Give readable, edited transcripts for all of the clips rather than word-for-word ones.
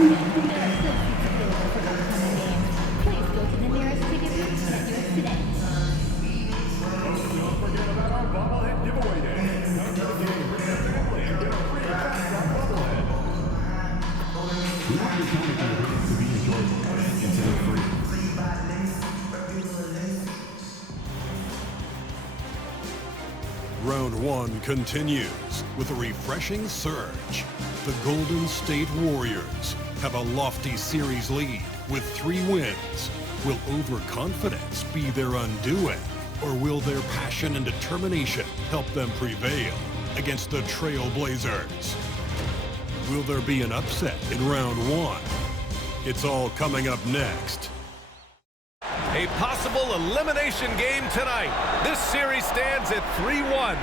Please go to the nearest ticket booth and get yours today. Don't forget about our bobblehead giveaway day. Come to the game, bring your family, and get a free Cashback bobblehead. We want your comic book to be enjoyable instead of free. Round 1 continues with a refreshing surge. The Golden State Warriors have a lofty series lead with 3 wins. Will overconfidence be their undoing, or will their passion and determination help them prevail against the Trailblazers? Will there be an upset in round 1? It's all coming up next. A possible elimination game tonight. This series stands at 3-1.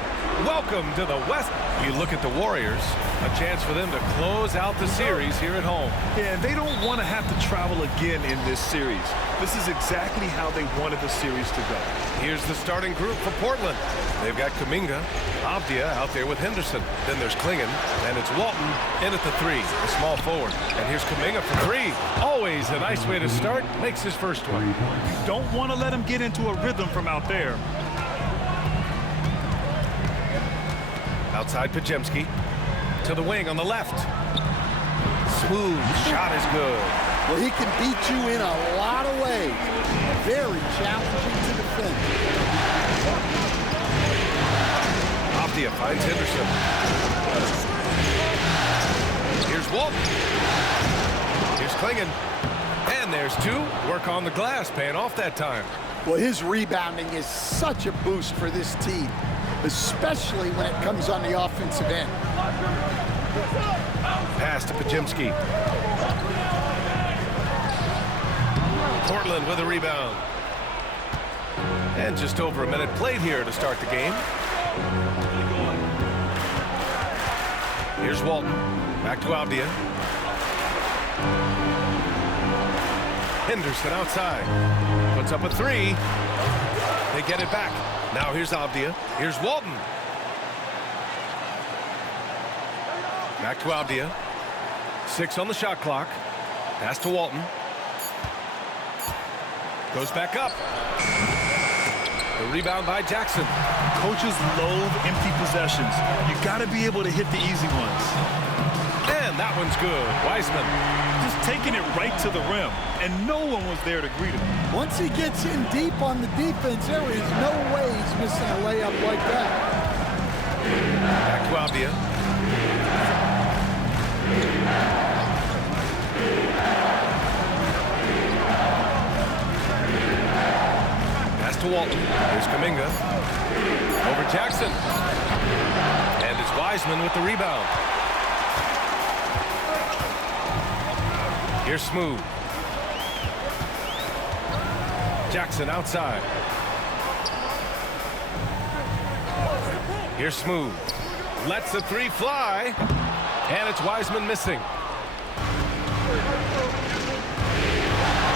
Welcome to the West. You look at the Warriors, a chance for them to close out the series here at home. Yeah, they don't want to have to travel again in this series. This is exactly how they wanted the series to go. Here's the starting group for Portland. They've got Kuminga, Avdia out there with Henderson. Then there's Klingon, and it's Walton in at the 3, the small forward. And here's Kuminga for 3. Always a nice way to start. Makes his first one. Don't want to let him get into a rhythm from out there. Outside Podziemski. To the wing on the left. Smooth shot is good. Well, he can beat you in a lot of ways. Very challenging to defend. Avdia finds Henderson. Here's Walton. Here's Klingon. And there's 2. Work on the glass, paying off that time. Well, his rebounding is such a boost for this team, especially when it comes on the offensive end. Pass to Podziemski. Portland with a rebound. And just over a minute played here to start the game. Here's Walton. Back to Avdia. Henderson outside. Puts up a 3. They get it back. Now here's Avdia. Here's Walton. Back to Avdia. 6 on the shot clock. Pass to Walton. Goes back up. The rebound by Jackson. Coaches loathe empty possessions. You got to be able to hit the easy ones. And that one's good. Wiseman. Just taking it right to the rim, and no one was there to greet him. Once he gets in deep on the defense, there is no way he's missing a layup like that. Back to Avdia. Pass to Walton. Here's Kuminga. Over Jackson. And it's Wiseman with the rebound. Here's Smooth. Jackson outside. Here's Smooth. Lets the 3 fly. And it's Wiseman missing.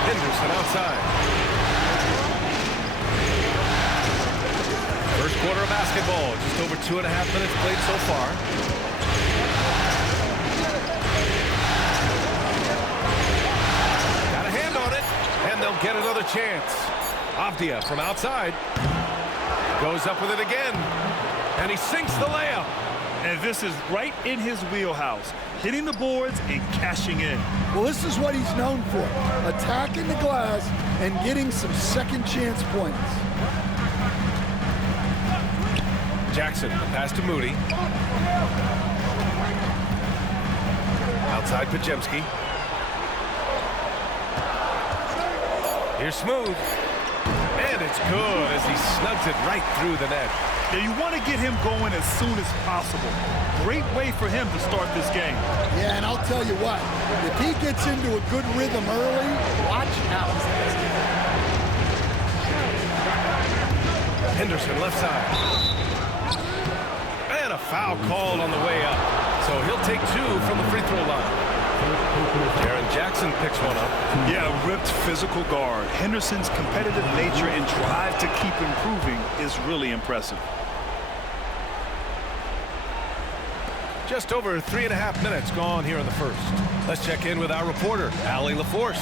Henderson outside. First quarter of basketball. Just over 2.5 minutes played so far. Got a hand on it. And they'll get another chance. Avdia from outside. Goes up with it again. And he sinks the layup. And this is right in his wheelhouse, hitting the boards and cashing in. Well, this is what he's known for, attacking the glass and getting some second chance points. Jackson, pass to Moody. Outside Podziemski. Here's Smooth. And it's good as he snugs it right through the net. Yeah, you want to get him going as soon as possible. Great way for him to start this game. Yeah, and I'll tell you what, if he gets into a good rhythm early, watch out. Henderson left side. And a foul called on the way up. So he'll take 2 from the free throw line. Jaren Jackson picks one up. Yeah, ripped physical guard. Henderson's competitive nature and drive to keep improving is really impressive. Just over 3.5 minutes gone here in the first. Let's check in with our reporter, Allie LaForce.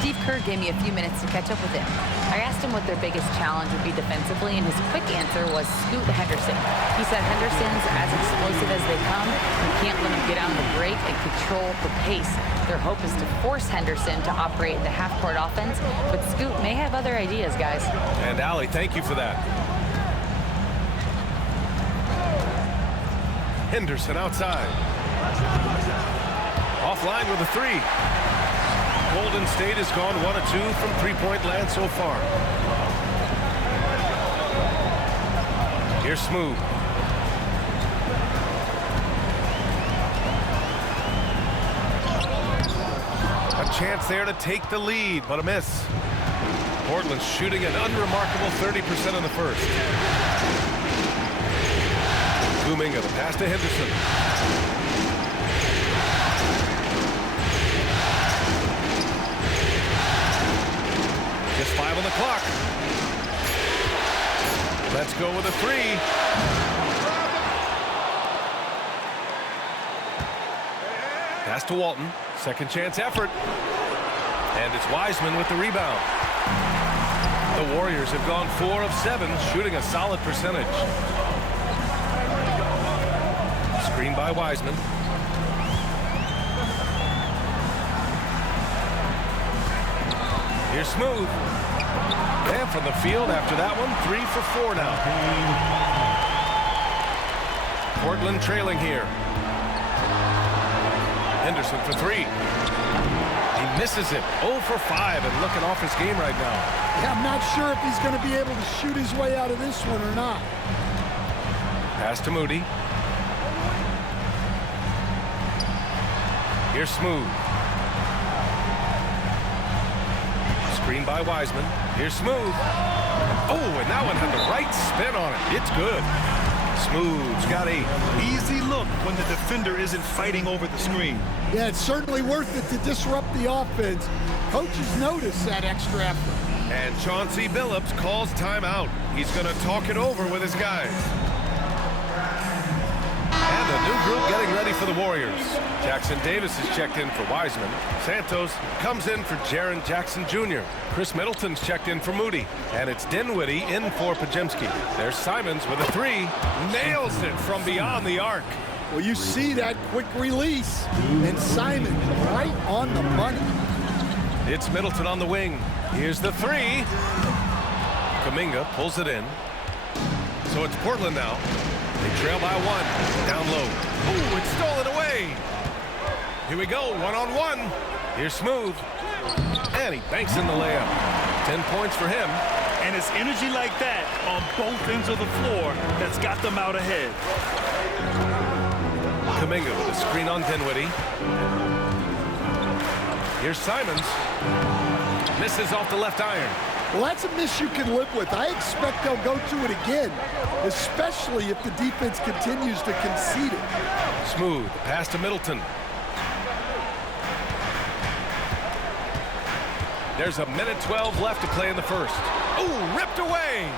Steve Kerr gave me a few minutes to catch up with him. I asked him what their biggest challenge would be defensively, and his quick answer was Scoot Henderson. He said Henderson's as explosive as they come. You can't let him get on the break and control the pace. Their hope is to force Henderson to operate the half-court offense, but Scoot may have other ideas, guys. And Allie, thank you for that. Henderson outside. Offline with a three. Golden State has gone 1 of 2 from three-point land so far. Here's Smooth. A chance there to take the lead, but a miss. Portland's shooting an unremarkable 30% in the first. Kuminga, the pass to Henderson. Just 5 on the clock. Let's go with a three. Pass to Walton. Second chance effort. And it's Wiseman with the rebound. The Warriors have gone 4 of 7, shooting a solid percentage. Screen by Wiseman. Here's Smooth. And from the field after that one, 3 for 4 now. Portland trailing here. Henderson for 3. He misses it. 0 for 5 and looking off his game right now. Yeah, I'm not sure if he's going to be able to shoot his way out of this one or not. Pass to Moody. Here's Smooth. Screen by Wiseman. Here's Smooth. Oh, and that one had the right spin on it. It's good. Smooth's got a Easy look when the defender isn't fighting over the screen. Yeah, it's certainly worth it to disrupt the offense. Coaches notice that extra effort. And Chauncey Billups calls timeout. He's going to talk it over with his guys. And a new group getting ready for the Warriors. Jackson Davis is checked in for Wiseman. Santos comes in for Jaren Jackson Jr. Chris Middleton's checked in for Moody. And it's Dinwiddie in for Podziemski. There's Simons with a three. Nails it from beyond the arc. Well, you see that quick release. And Simon right on the money. It's Middleton on the wing. Here's the three. Kuminga pulls it in. So it's Portland now. They trail by 1. Down low. Ooh, it's stolen away. Here we go, 1-on-1. Here's Smooth. And he banks in the layup. 10 points for him. And it's energy like that on both ends of the floor that's got them out ahead. Kuminga with a screen on Dinwiddie. Here's Simons. Misses off the left iron. Well, that's a miss you can live with. I expect they'll go to it again, especially if the defense continues to concede it. Smooth, pass to Middleton. There's a minute 12 left to play in the first. Ooh, ripped away.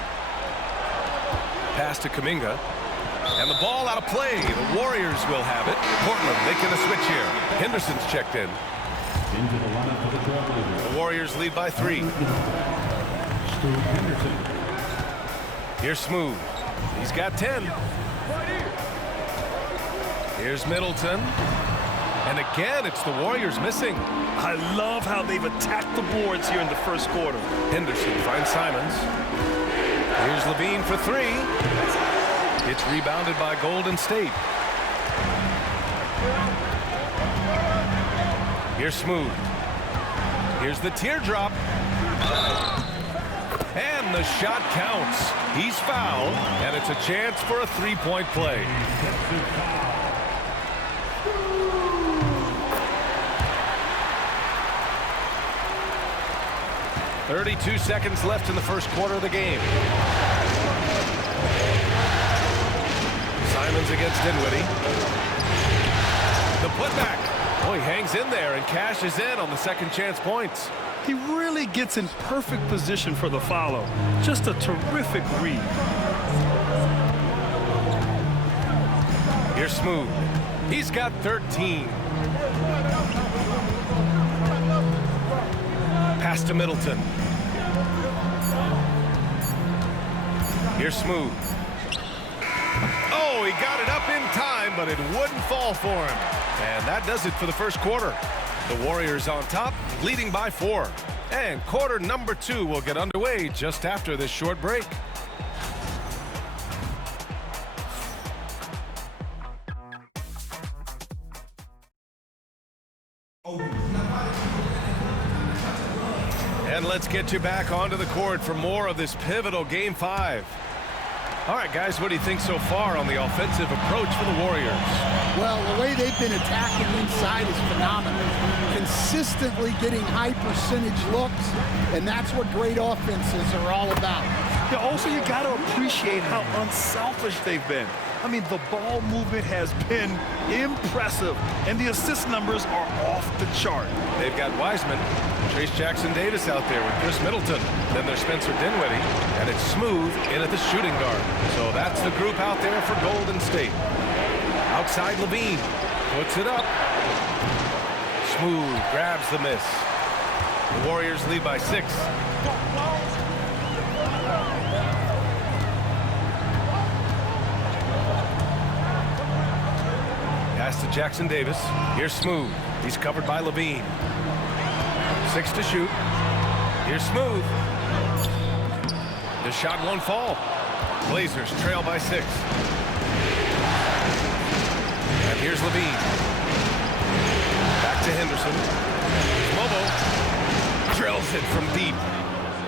Pass to Kuminga. And the ball out of play. The Warriors will have it. Portland making a switch here. Henderson's checked in. Into the lineup for the Trailblazers. The Warriors lead by 3. Scoot Henderson. Here's Smooth. He's got 10. Here's Middleton. And again, it's the Warriors missing. I love how they've attacked the boards here in the first quarter. Henderson finds Simons. Here's Levine for 3. It's rebounded by Golden State. Here's Smooth. Here's the teardrop. And the shot counts. He's fouled, and it's a chance for a three-point play. 32 seconds left in the first quarter of the game. Simons against Dinwiddie. The putback. Oh, he hangs in there and cashes in on the second chance points. He really gets in perfect position for the follow. Just a terrific read. Here's Smooth. He's got 13. Pass to Middleton. Here's Smooth. Oh, he got it up in time, but it wouldn't fall for him. And that does it for the first quarter. The Warriors on top, leading by 4. And quarter number 2 will get underway just after this short break. And let's get you back onto the court for more of this pivotal Game 5. All right, guys, what do you think so far on the offensive approach for the Warriors? Well, the way they've been attacking inside is phenomenal. Consistently getting high percentage looks, and that's what great offenses are all about. Yeah, also, you got to appreciate how unselfish they've been. I mean, the ball movement has been impressive, and the assist numbers are off the chart. They've got Wiseman, Trace Jackson-Davis out there with Chris Middleton. Then there's Spencer Dinwiddie, and it's Smooth in at the shooting guard. So that's the group out there for Golden State. Outside Levine, puts it up. Smooth grabs the miss. The Warriors lead by 6. Pass to Jackson-Davis. Here's Smooth. He's covered by Levine. 6 to shoot. Here's Smooth. The shot won't fall. Blazers trail by 6. And here's Levine. Back to Henderson. Mobo drills it from deep.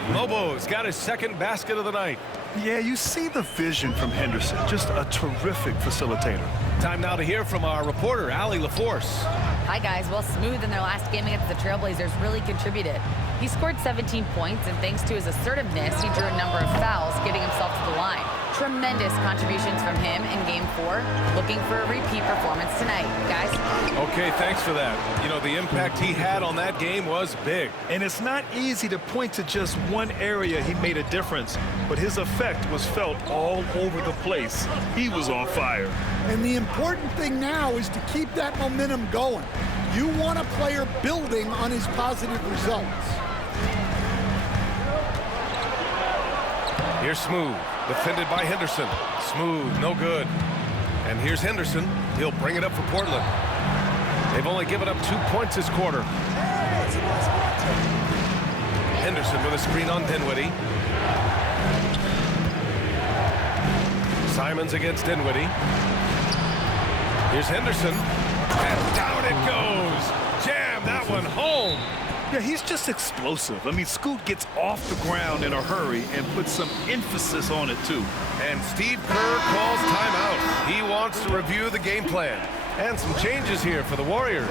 Mobo's got his second basket of the night. Yeah, you see the vision from Henderson. Just a terrific facilitator. Time now to hear from our reporter, Allie LaForce. Hi, guys. Well, Smooth in their last game against the Trailblazers really contributed. He scored 17 points, and thanks to his assertiveness, he drew a number of fouls, getting himself to the line. Tremendous contributions from him in Game 4. Looking for a repeat performance tonight, guys. Okay, thanks for that. You know, the impact he had on that game was big. And it's not easy to point to just one area he made a difference, but his effect was felt all over the place. He was on fire. And the important thing now is to keep that momentum going. You want a player building on his positive results. Here's Smooth, defended by Henderson. Smooth, no good. And here's Henderson. He'll bring it up for Portland. They've only given up 2 points this quarter. Henderson with a screen on Dinwiddie. Simons against Dinwiddie. Here's Henderson. And down it goes. Jam that one home. Yeah, he's just explosive. I mean, Scoot gets off the ground in a hurry and puts some emphasis on it, too. And Steve Kerr calls timeout. He wants to review the game plan. And some changes here for the Warriors.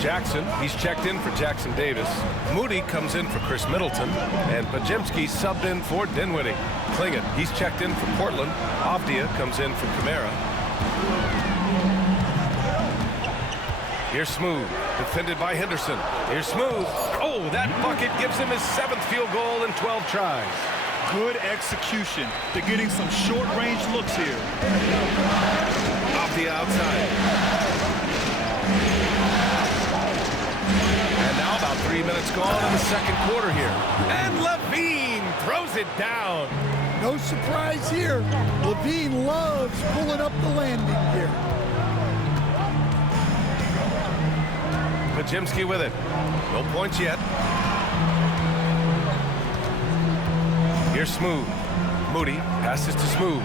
Jackson, he's checked in for Jackson-Davis. Moody comes in for Chris Middleton. And Podziemski subbed in for Dinwiddie. Klingon, he's checked in for Portland. Avdia comes in for Kamara. Here's Smooth, defended by Henderson. Here's Smooth. Oh, that bucket gives him his 7th field goal in 12 tries. Good execution. They're getting some short-range looks here. Off the outside. And now about 3 minutes gone in the second quarter here. And Levine throws it down. No surprise here. Levine loves pulling up the landing gear. Podziemski with it. No points yet. Here's Smooth. Moody passes to Smooth.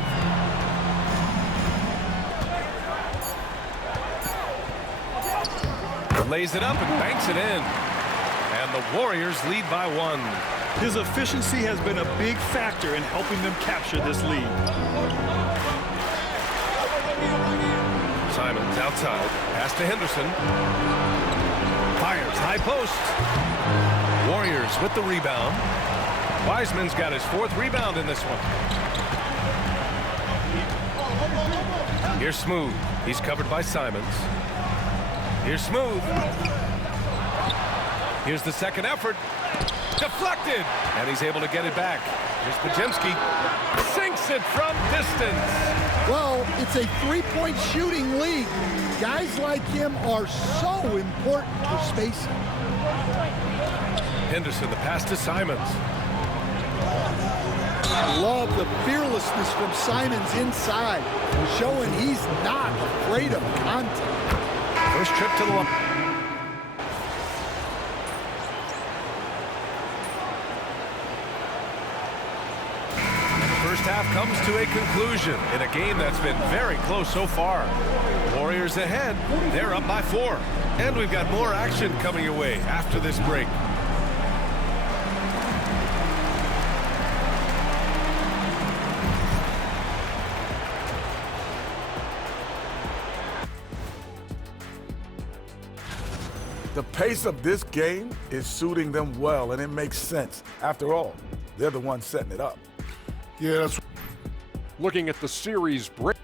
Lays it up and banks it in. And the Warriors lead by 1. His efficiency has been a big factor in helping them capture this lead. Simons outside. Pass to Henderson. Fires high post. Warriors with the rebound. Wiseman's got his 4th rebound in this one. Here's Smooth. He's covered by Simons. Here's Smooth. Here's the second effort. Deflected. And he's able to get it back. Here's Podziemski. Sinks it from distance. Well, it's a three-point shooting league. Guys like him are so important for spacing. Henderson, the pass to Simons. I love the fearlessness from Simons inside, showing he's not afraid of contact. First trip to the line. First half comes to a conclusion in a game that's been very close so far. Warriors ahead. They're up by 4. And we've got more action coming your way after this break. The pace of this game is suiting them well, and it makes sense. After all, they're the ones setting it up. Yes. Looking at the series break.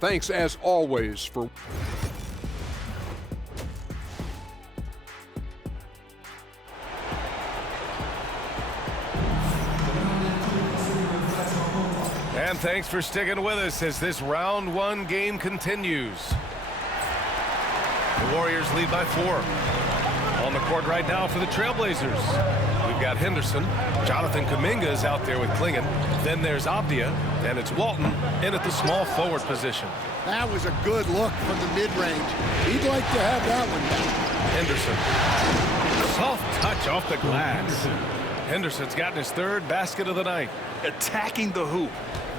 Thanks as always for And thanks for sticking with us as this round 1 game continues. The Warriors lead by 4. On the court right now for the Trailblazers. We've got Henderson. Jonathan Kuminga is out there with Klingon. Then there's Abdia, and it's Walton in at the small forward position. That was a good look from the mid-range. He'd like to have that one back. Henderson. Soft touch off the glass. Henderson's gotten his 3rd basket of the night. Attacking the hoop.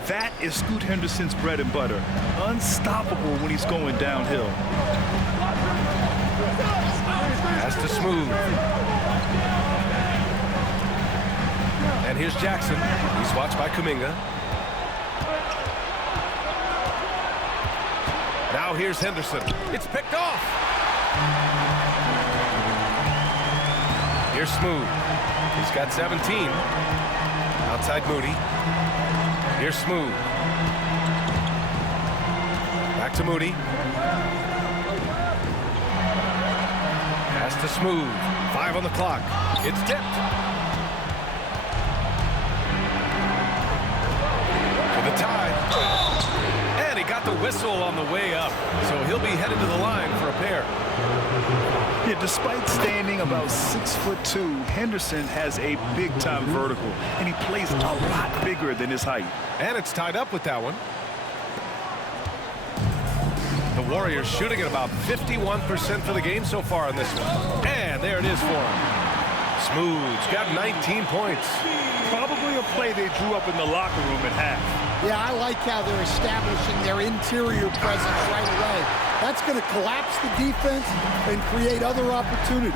That is Scoot Henderson's bread and butter. Unstoppable when he's going downhill. Pass to Smooth. And here's Jackson. He's watched by Kuminga. Now here's Henderson. It's picked off. Here's Smooth. He's got 17. Outside Moody. Here's Smooth. Back to Moody. Pass to Smooth. 5 on the clock. It's tipped. For the tie. And he got the whistle on the way up. So he'll be headed to the line for a pair. Yeah, despite standing about 6'2", Henderson has a big-time vertical, and he plays a lot bigger than his height. And it's tied up with that one. The Warriors shooting at about 51% for the game so far in this one. And there it is for him. Smooth's got 19 points. Probably a play they drew up in the locker room at half. Yeah, I like how they're establishing their interior presence right away. That's going to collapse the defense and create other opportunities.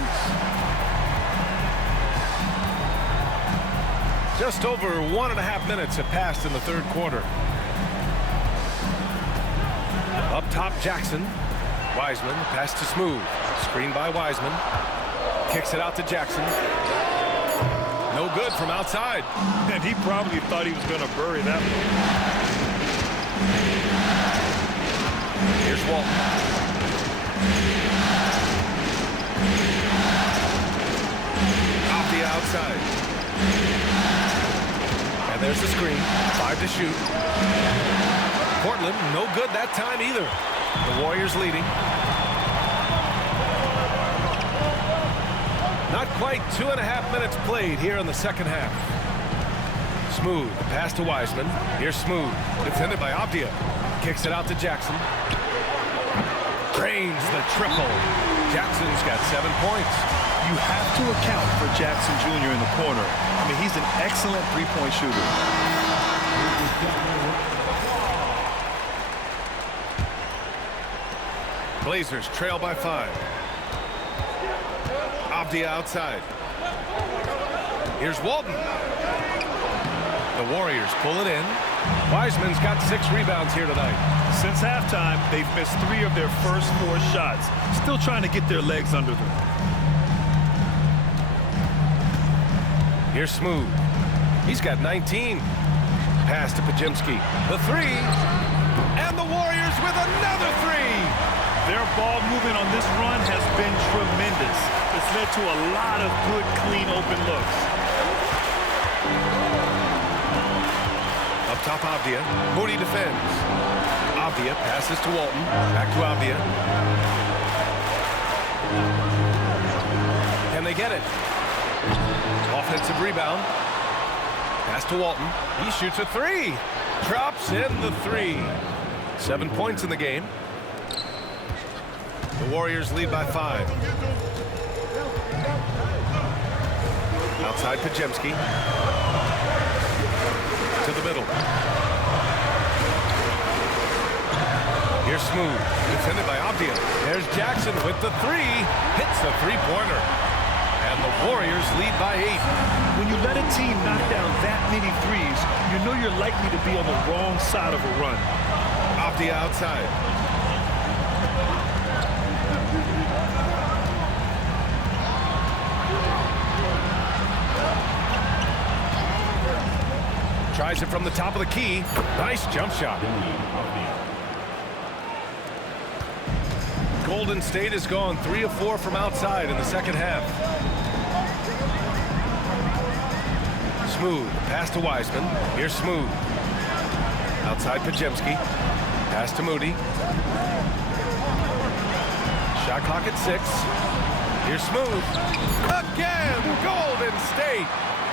Just over 1.5 minutes have passed in the 3rd quarter. Up top, Jackson. Wiseman, pass to Smooth. Screen by Wiseman. Kicks it out to Jackson. No good from outside. And he probably thought he was going to bury that one. Here's Walton. Off the outside. And there's the screen. 5 to shoot. Portland, no good that time either. The Warriors leading. Not quite 2.5 minutes played here in the 2nd half. Smooth, pass to Wiseman. Here's Smooth, defended by Abdia. Kicks it out to Jackson. Drains the triple. Jackson's got 7 points. You have to account for Jackson Jr. in the corner. I mean, he's an excellent three-point shooter. Blazers trail by 5. Abdia outside. Here's Walton. The Warriors pull it in. Wiseman's got 6 rebounds here tonight. Since halftime, they've missed 3 of their first 4 shots. Still trying to get their legs under them. Here's Smooth. He's got 19. Pass to Pajimski. The 3. And the Warriors with another 3. Their ball movement on this run has been tremendous. It's led to a lot of good, clean, open looks. Up top Avdia. Moody defends. Avdia passes to Walton. Back to Avdia. Can they get it? Offensive rebound. Pass to Walton. He shoots a three. Drops in the three. 7 points in the game. The Warriors lead by 5. Outside Podziemski. To the middle. Here's Smooth. Defended by Avdia. There's Jackson with the three. Hits the three-pointer. And the Warriors lead by 8. When you let a team knock down that many threes, you know you're likely to be on the wrong side of a run. Avdia outside. Tries it from the top of the key. Nice jump shot. Golden State has gone 3 of 4 from outside in the second half. Smooth. Pass to Wiseman. Here's Smooth. Outside Podziemski. Pass to Moody. Shot clock at 6. Here's Smooth. Again, Golden State.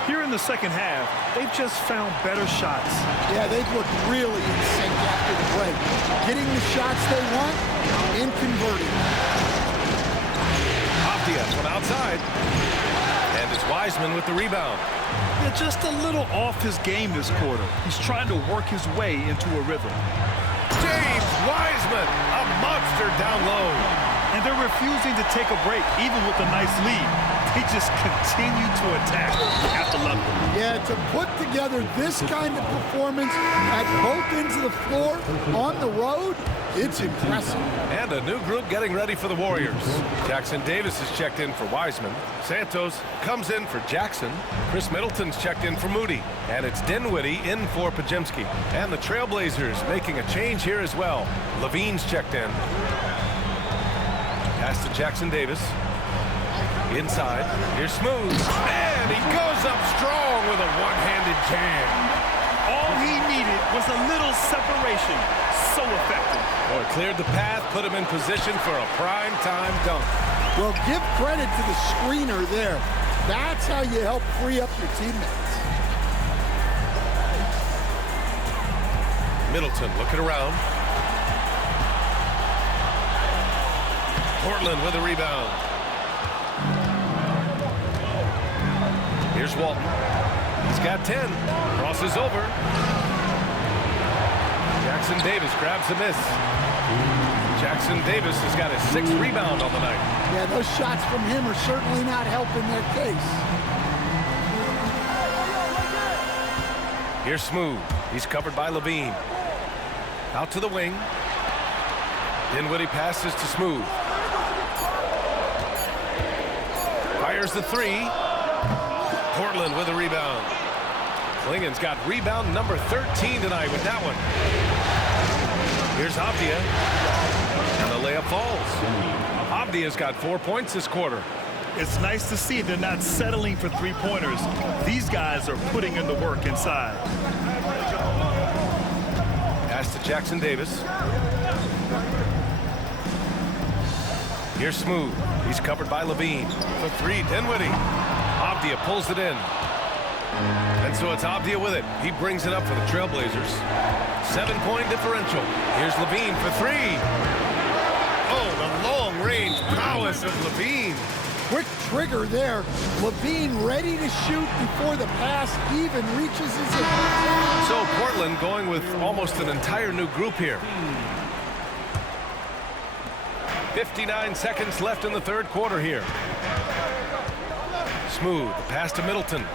Here in the second half, they've just found better shots. Yeah, they've looked really in sync after the break. Getting the shots they want and converting. Avdia from outside. And it's Wiseman with the rebound. They're just a little off his game this quarter. He's trying to work his way into a rhythm. James Wiseman, a monster down low. And they're refusing to take a break, even with a nice lead. They just continue to attack at the level. Yeah, to put together this kind of performance at both ends of the floor on the road, it's impressive. And a new group getting ready for the Warriors. Jackson Davis is checked in for Wiseman. Santos comes in for Jackson. Chris Middleton's checked in for Moody. And it's Dinwiddie in for Podziemski. And the Trailblazers making a change here as well. Levine's checked in. Pass to Jackson Davis. Inside. Here's Smooth. And he goes up strong with a one-handed jam. All he needed was a little separation. So effective. Boy, cleared the path, put him in position for a prime-time dunk. Well, give credit to the screener there. That's how you help free up your teammates. Middleton looking around. Portland with a rebound. Here's Walton. He's got 10. Crosses over. Jackson Davis grabs a miss. Jackson Davis has got his 6th rebound on the night. Yeah, those shots from him are certainly not helping their case. Here's Smooth. He's covered by Levine. Out to the wing. Dinwiddie passes to Smooth. Fires the three. Portland with a rebound. Klingen's got rebound number 13 tonight with that one. Here's Avdia. And the layup falls. Avdia's got 4 points this quarter. It's nice to see they're not settling for three-pointers. These guys are putting in the work inside. Pass to Jackson Davis. Here's Smooth. He's covered by Levine. For 3, Dinwiddie. Avdia pulls it in. And so it's Avdia with it. He brings it up for the Trailblazers. 7-point differential. Here's Levine for 3. Oh, the long-range prowess of Levine. Quick trigger there. Levine ready to shoot before the pass even reaches his end. So Portland going with almost an entire new group here. 59 seconds left in the third quarter here. Smooth, the pass to Middleton.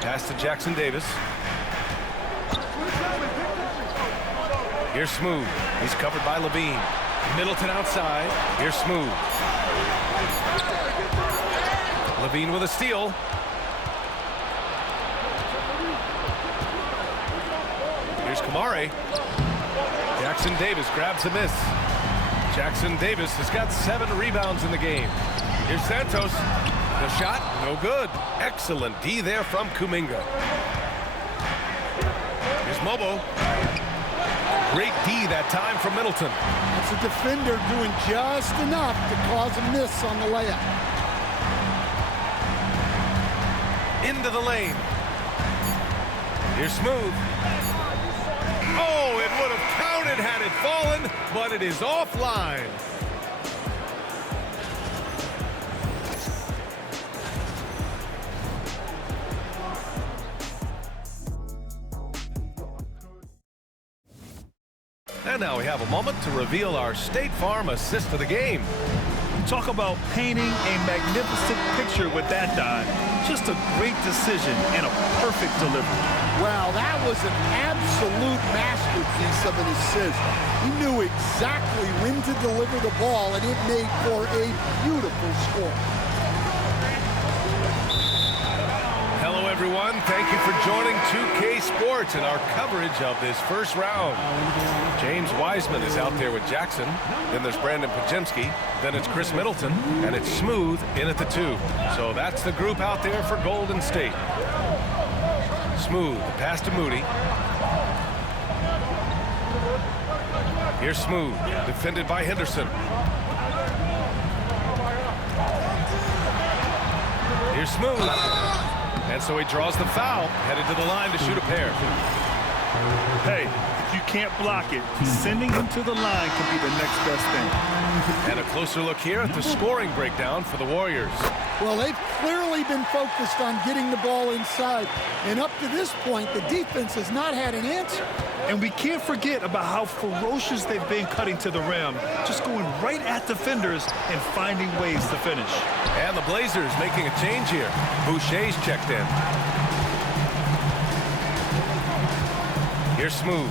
Pass to Jackson Davis. Here's Smooth. He's covered by Levine. Middleton outside. Here's Smooth. Levine with a steal. Here's Kamari. Jackson Davis grabs a miss. Jackson Davis has got 7 rebounds in the game. Here's Santos. The shot, no good. Excellent D there from Kuminga. Here's Mobo. Great D that time from Middleton. It's a defender doing just enough to cause a miss on the layup. Into the lane. Here's Smooth. Oh, it would have counted had it fallen, but it is offline. And now we have a moment to reveal our State Farm assist of the game. Talk about painting a magnificent picture with that dive. Just a great decision and a perfect delivery. Well, that was an absolute masterpiece of an assist. He knew exactly when to deliver the ball, and it made for a beautiful score. Hello, everyone. Thank you for joining 2K Sports and our coverage of this first round. James Wiseman is out there with Jackson. Then there's Brandon Podziemski. Then it's Chris Middleton. And it's Smooth in at the 2. So that's the group out there for Golden State. Smooth, the pass to Moody. Here's Smooth, defended by Henderson. Here's Smooth. And so he draws the foul, headed to the line to shoot a pair. Hey, if you can't block it, sending him to the line can be the next best thing. And a closer look here at the scoring breakdown for the Warriors. Well, they've clearly been focused on getting the ball inside. And up to this point, the defense has not had an answer. And we can't forget about how ferocious they've been cutting to the rim, just going right at defenders and finding ways to finish. And the Blazers making a change here. Boucher's checked in. Here's Smooth.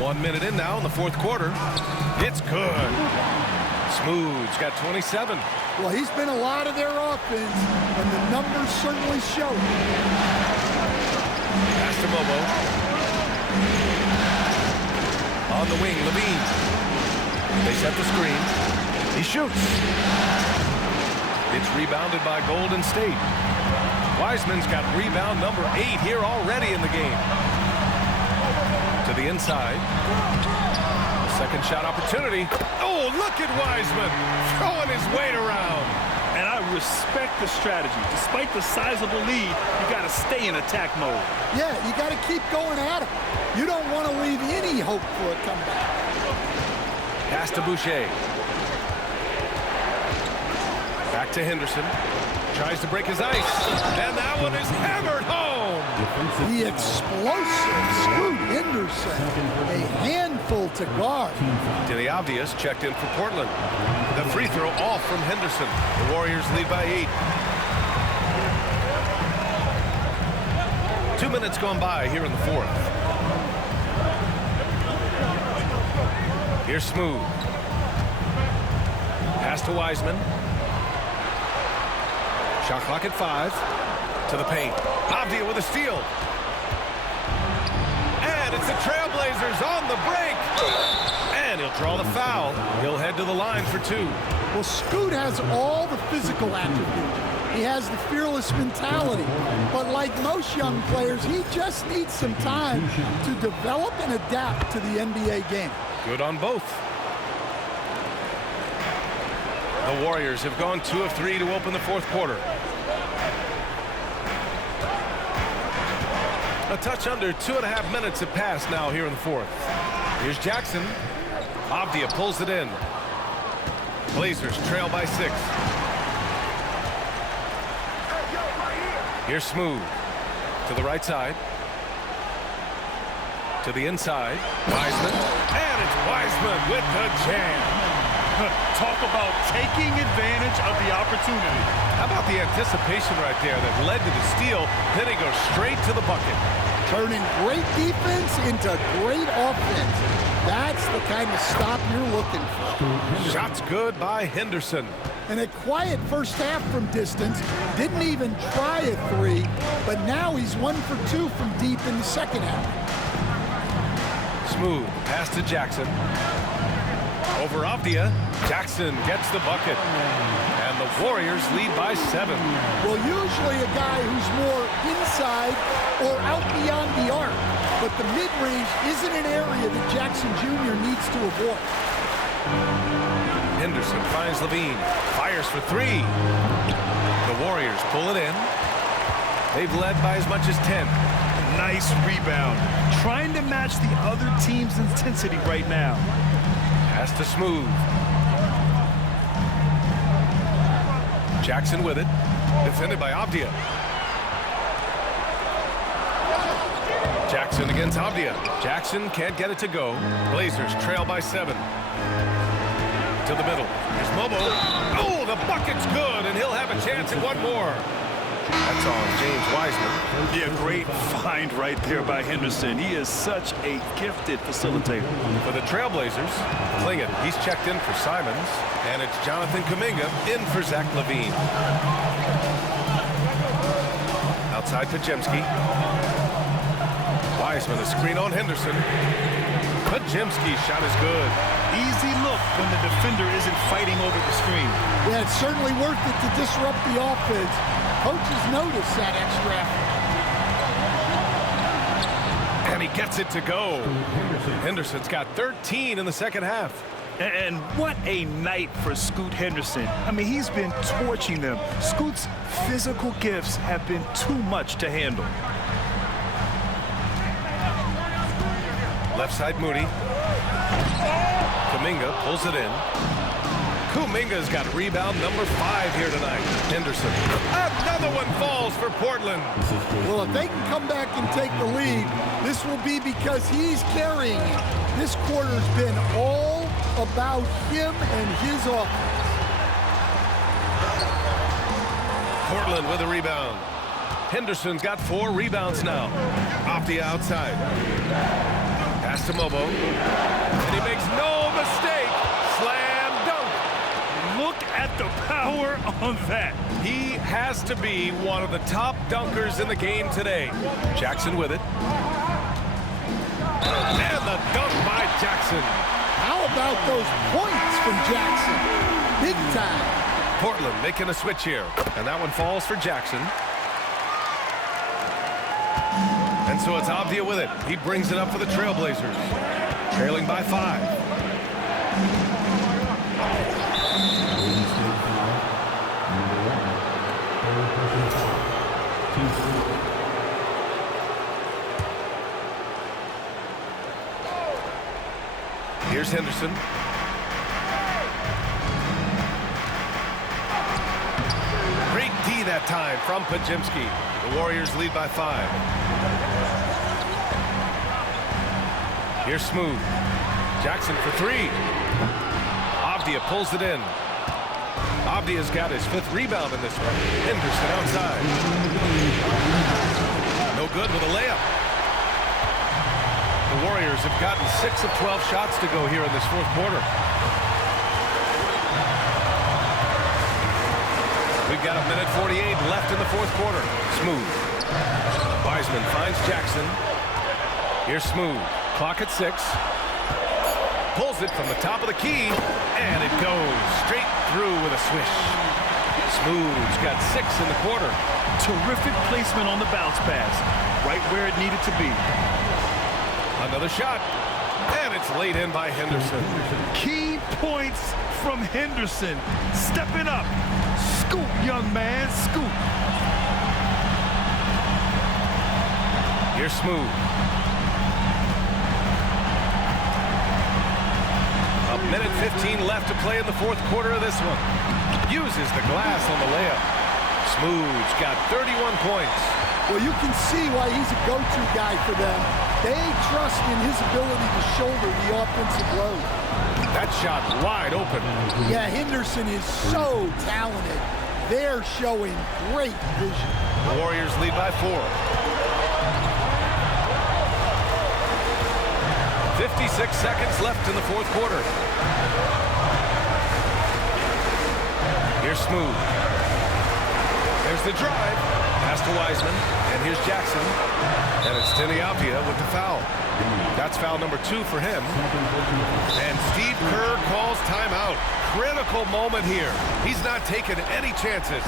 1 minute in now in the fourth quarter. It's good. Smooth's got 27. Well, he's been a lot of their offense, and the numbers certainly show. Pass to Mobo. On the wing, Levine. They set the screen. He shoots. It's rebounded by Golden State. Wiseman's got rebound number 8 here already in the game. To the inside. Second shot opportunity. Oh, look at Wiseman throwing his weight around. And I respect the strategy. Despite the sizable lead, you got to stay in attack mode. Yeah, you got to keep going at him. You don't want to leave any hope for a comeback. Pass to Boucher. Back to Henderson. Tries to break his ice. And that one is hammered home. The explosive Scoot Henderson. A handful to guard. To the obvious, checked in for Portland. The free throw off from Henderson. The Warriors lead by 8. 2 minutes gone by here in the fourth. Here's Smooth. Pass to Wiseman. Shot clock at 5. To the paint. Avdia with a steal. And it's the Trailblazers on the break. And he'll draw the foul. He'll head to the line for 2. Well, Scoot has all the physical attributes. He has the fearless mentality. But like most young players, he just needs some time to develop and adapt to the NBA game. Good on both. The Warriors have gone 2 of 3 to open the fourth quarter. A touch under 2.5 minutes have passed now here in the fourth. Here's Jackson. Avdia pulls it in. Blazers trail by 6. Here's Smooth. To the right side. To the inside. Wiseman. And it's Wiseman with the jam. Talk about taking advantage of the opportunity. How about the anticipation right there that led to the steal, then he goes straight to the bucket. Turning great defense into great offense. That's the kind of stop you're looking for. Shots good by Henderson. And a quiet first half from distance. Didn't even try a 3, but now he's 1 for 2 from deep in the second half. Smooth pass to Jackson. Over Avdia. Jackson gets the bucket. And the Warriors lead by 7. Well, usually a guy who's more inside or out beyond the arc, but the mid-range isn't an area that Jackson Jr. needs to avoid. Henderson finds Levine. Fires for 3. The Warriors pull it in. They've led by as much as 10. Nice rebound. Trying to match the other team's intensity right now. Pass to Smooth. Jackson with it. Defended by Avdia. Jackson against Avdia. Jackson can't get it to go. Blazers trail by 7. To the middle. Here's Mobo. Oh, the bucket's good, and he'll have a chance at one more. That's on James Wiseman. Yeah, great find right there by Henderson. He is such a gifted facilitator. For the Trailblazers, Klingon, he's checked in for Simons, and it's Jonathan Kuminga in for Zach LaVine. Outside Podziemski. Wiseman, a screen on Henderson. Podziemski's shot is good. Easy look when the defender isn't fighting over the screen. Yeah, it's certainly worth it to disrupt the offense. Coaches notice that extra effort. And he gets it to go. Henderson's got 13 in the second half. And what a night for Scoot Henderson. I mean, he's been torching them. Scoot's physical gifts have been too much to handle. Left side Moody. Kuminga pulls it in. Kuminga's got rebound number 5 here tonight. Henderson. Another one falls for Portland. Well, if they can come back and take the lead, this will be because he's carrying it. This quarter's been all about him and his offense. Portland with a rebound. Henderson's got 4 rebounds now. Off the outside. Pass to Mobo. And he makes no mistake. Slam dunk. Look at the power on that. He has to be one of the top dunkers in the game today. Jackson with it. And the dunk by Jackson. How about those points from Jackson? Big time. Portland making a switch here. And that one falls for Jackson. And so it's Avdia with it. He brings it up for the Trailblazers. Trailing by 5. Here's Henderson. Great D that time from Podziemski. The Warriors lead by 5. Here's Smooth. Jackson for 3. Avdia pulls it in. Avdia's got his 5th rebound in this one. Henderson outside. No good with a layup. The Warriors have gotten 6 of 12 shots to go here in this 4th quarter. We've got a minute 48 left in the 4th quarter. Smooth. Wiseman finds Jackson. Here's Smooth. Clock at 6. Pulls it from the top of the key, and it goes straight through with a swish. Smooth's got 6 in the quarter. Terrific placement on the bounce pass. Right where it needed to be. Another shot, and it's laid in by Henderson. Key points from Henderson. Stepping up. Scoop, young man, scoop. Here's Smooth. A minute 15 left to play in the 4th quarter of this one. Uses the glass on the layup. Smooth's got 31 points. Well, you can see why he's a go-to guy for them. They trust in his ability to shoulder the offensive load. That shot wide open. Yeah, Henderson is so talented. They're showing great vision. The Warriors lead by 4. 56 seconds left in the 4th quarter. Here's Smooth. There's the drive. Pass to Wiseman. And here's Jackson. And it's Denny Avdia with the foul. That's foul number 2 for him. And Steve Kerr calls timeout. Critical moment here. He's not taking any chances.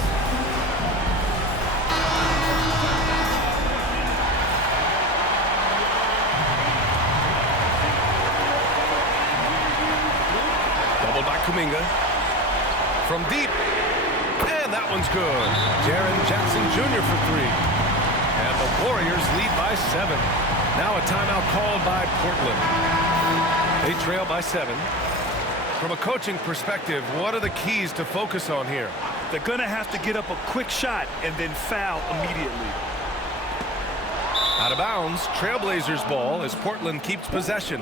Doubled by Kuminga. From deep. And that one's good. Jaren Jackson Jr. for 3. And the Warriors lead by 7. Now a timeout called by Portland. They trail by 7. From a coaching perspective, what are the keys to focus on here? They're going to have to get up a quick shot and then foul immediately. Out of bounds, Trailblazers ball as Portland keeps possession.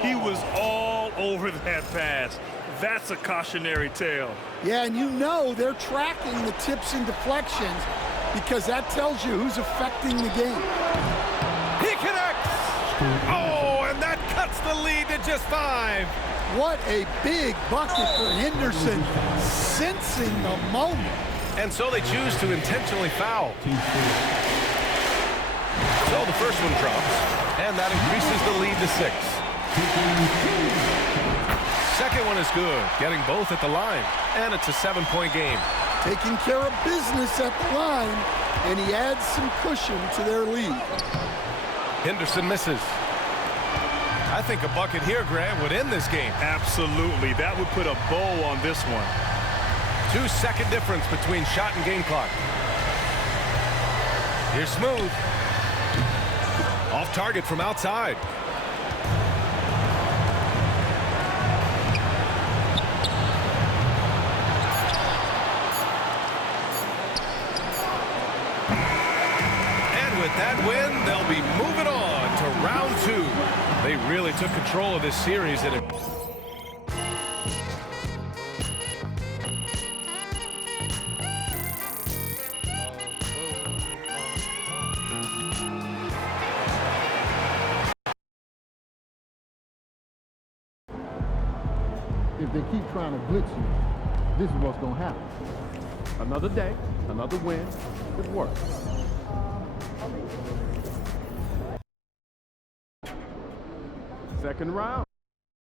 He was all over that pass. That's a cautionary tale. Yeah, and you know they're tracking the tips and deflections because that tells you who's affecting the game. He connects! Oh, and that cuts the lead to just 5. What a big bucket for Henderson, sensing the moment. And so they choose to intentionally foul. So the first one drops, and that increases the lead to 6. Second one is good, getting both at the line, and it's a 7-point game. Taking care of business at the line, and he adds some cushion to their lead. Henderson misses. I think a bucket here, Grant, would end this game. Absolutely. That would put a bow on this one. 2-second difference between shot and game clock. Here's Smooth. Off target from outside. And with that win, they'll be moving on to round 2. They really took control of this series and it. If they keep trying to blitz you, this is what's going to happen. Another day, another win. It works. Second round.